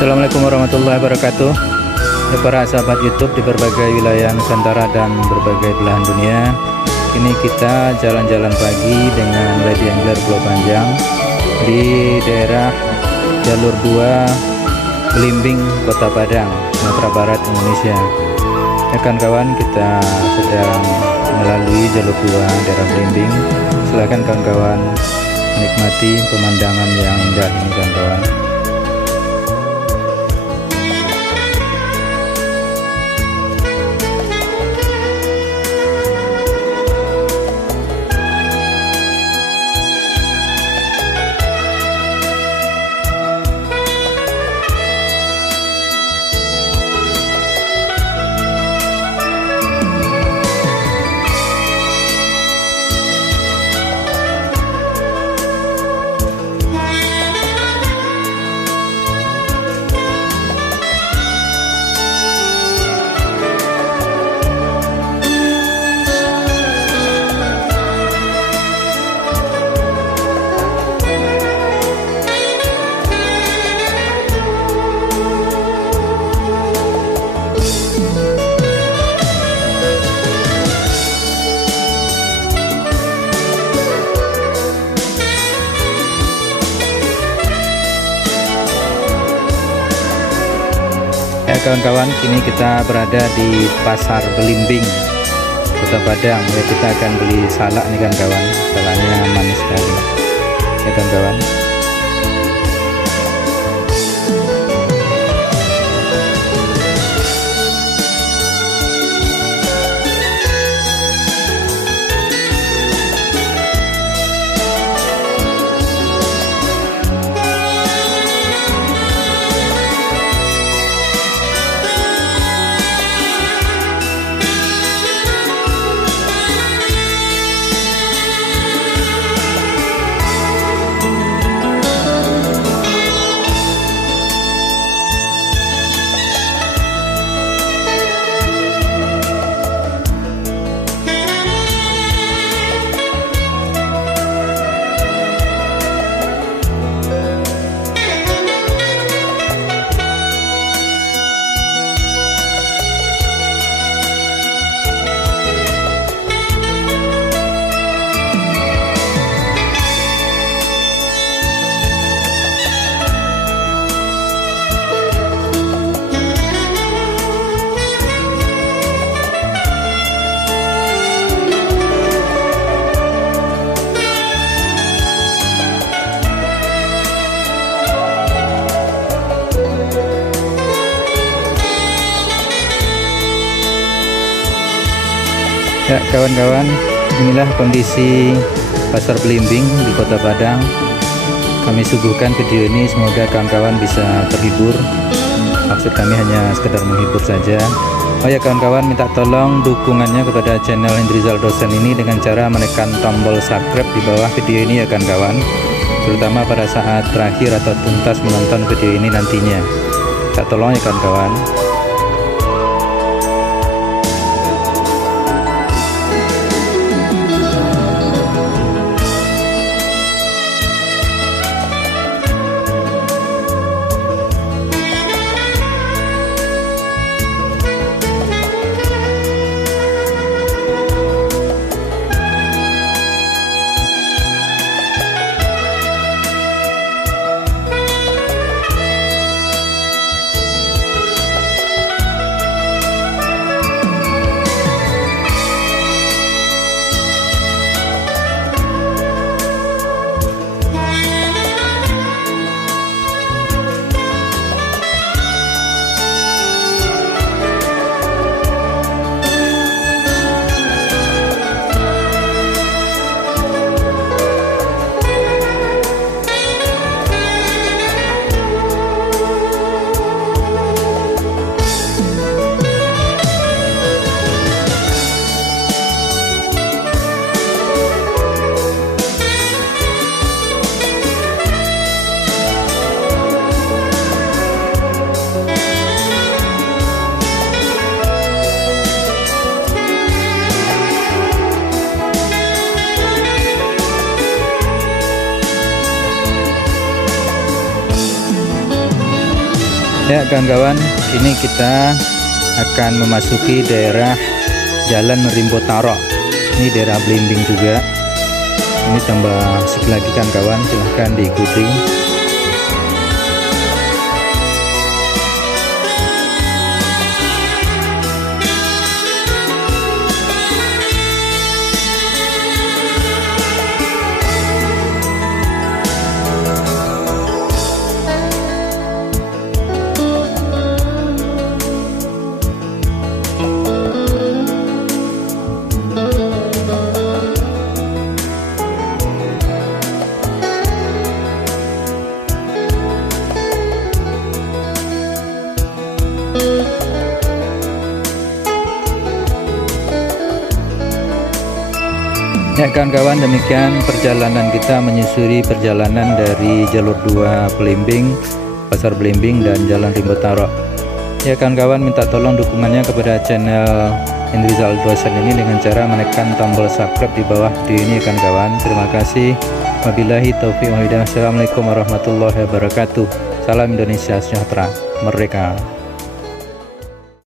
Assalamualaikum warahmatullahi wabarakatuh. Ya, para sahabat YouTube di berbagai wilayah Nusantara dan berbagai belahan dunia. Kini kita jalan-jalan pagi dengan Lady Angler Pulau Panjang di daerah jalur 2 Belimbing, Kota Padang, Sumatera Barat, Indonesia. Ya kan kawan, kita sedang melalui jalur 2 daerah Belimbing. Silakan kawan-kawan menikmati pemandangan yang indah ini kawan-kawan. Ya kawan-kawan, kini kita berada di Pasar Belimbing, Kota Padang. Ya, kita akan beli salak nih kawan-kawan. Salaknya manis sekali. Ya kawan-kawan. Ya kawan-kawan, inilah kondisi Pasar Belimbing di Kota Padang. Kami suguhkan video ini, semoga kawan-kawan bisa terhibur. Maksud kami hanya sekedar menghibur saja. Oh ya kawan-kawan, minta tolong dukungannya kepada channel Indrizal Dosen ini dengan cara menekan tombol subscribe di bawah video ini ya kawan-kawan. Terutama pada saat terakhir atau tuntas menonton video ini nantinya. Minta tolong ya kawan-kawan. Ya kawan-kawan, ini kita akan memasuki daerah Jalan Rimbo Tarok. Ini daerah Blimbing juga. Ini tambah asik lagi kan kawan, silahkan diikuti. Ya kawan-kawan, demikian perjalanan kita menyusuri perjalanan dari jalur 2 Blimbing, Pasar Blimbing dan Jalan Rimbo Tarok. Ya kawan-kawan, minta tolong dukungannya kepada channel Indrizal Dosen ini dengan cara menekan tombol subscribe di bawah video ini ya kawan-kawan. Terima kasih. Wabillahi taufiq wal hidayah. Assalamualaikum warahmatullahi wabarakatuh. Salam Indonesia sejahtera, merdeka.